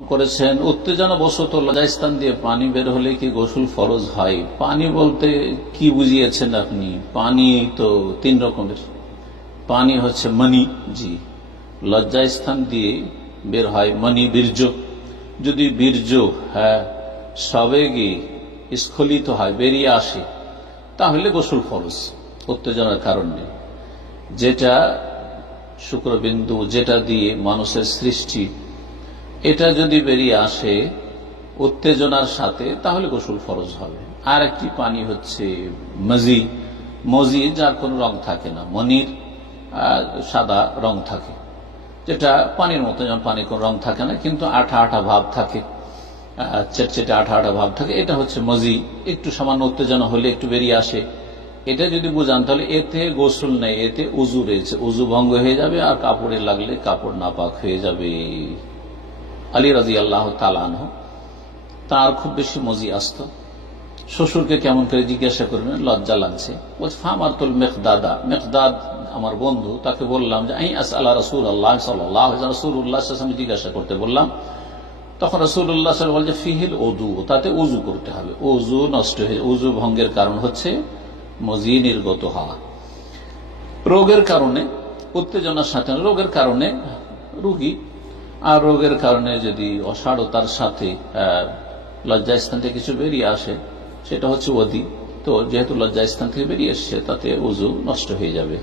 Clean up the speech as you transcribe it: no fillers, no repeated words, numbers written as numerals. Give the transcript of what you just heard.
করেছেন উত্তেজনা বশত লজ্জাস্থান দিয়ে পানি বের হলে কি গোসল ফরজ হয়? পানি বলতে কি বুঝিয়েছেন আপনি? পানি তো তিন রকমের। পানি হচ্ছে মনি, জি, লজ্জাস্থান দিয়ে বের হয় মনি, বীর্য। যদি বীর্য সবেগে স্খলিত হয়, বেরিয়ে আসে, তাহলে গোসল ফরজ উত্তেজনার কারণে। যেটা শুক্রবিন্দু, যেটা দিয়ে মানুষের সৃষ্টি, এটা যদি বেরিয়ে আসে উত্তেজনার সাথে, তাহলে গোসল ফরজ হবে। আর একটি পানি হচ্ছে মজি, মজি যার কোনো রং থাকে না, মনির সাদা রং থাকে, যেটা পানির মতো, যেমন পানির কোনো রং থাকে না কিন্তু আঠা আঠা ভাব থাকে, চেটচেটে আঠা আঠা ভাব থাকে, এটা হচ্ছে মজি। একটু সামান্য উত্তেজনা হলে একটু বেরিয়ে আসে। এটা যদি বুঝান তাহলে এতে গোসল নেই, এতে উজু রয়েছে, উজু ভঙ্গ হয়ে যাবে, আর কাপড়ে লাগলে কাপড় নাপাক হয়ে যাবে। আলী রাদিয়াল্লাহু তাআলা আনহু, তার খুব বেশি মজি আসতো। শ্বশুরকে কেমন করে জিজ্ঞাসা করবেন, লজ্জা লাগছে, বলছে ফামারতুল মিকদাদা, মিকদাদ আমার বন্ধু, তাকে বললাম যে আই আসআলা রাসূলুল্লাহ সাল্লাল্লাহু আলাইহি ওয়াসাল্লাম, রাসূলুল্লাহ সাল্লাল্লাহু আলাইহি ওয়াসাল্লাম জিজ্ঞাসা করতে বললাম। তখন রাসূলুল্লাহ সাল্লাল্লাহু আলাইহি ওয়াসাল্লাম বলছে ফিহিল উযু, তাতে উযু করতে হবে, উযু নষ্ট হয়ে, উযু ভঙ্গের কারণ হচ্ছে মজি নির্গত হওয়া। রোগের কারণে, উত্তেজনার সাথে রোগের কারণে রোগী, আর রোগের কারণে যদি অসাড়তার সাথে লজ্জাস্থান থেকে কিছু বেরিয়ে আসে, সেটা হচ্ছে ওয়াদি। তো যেহেতু লজ্জাস্থান থেকে বেরিয়ে এসছে, তাতে উযু নষ্ট হয়ে যাবে।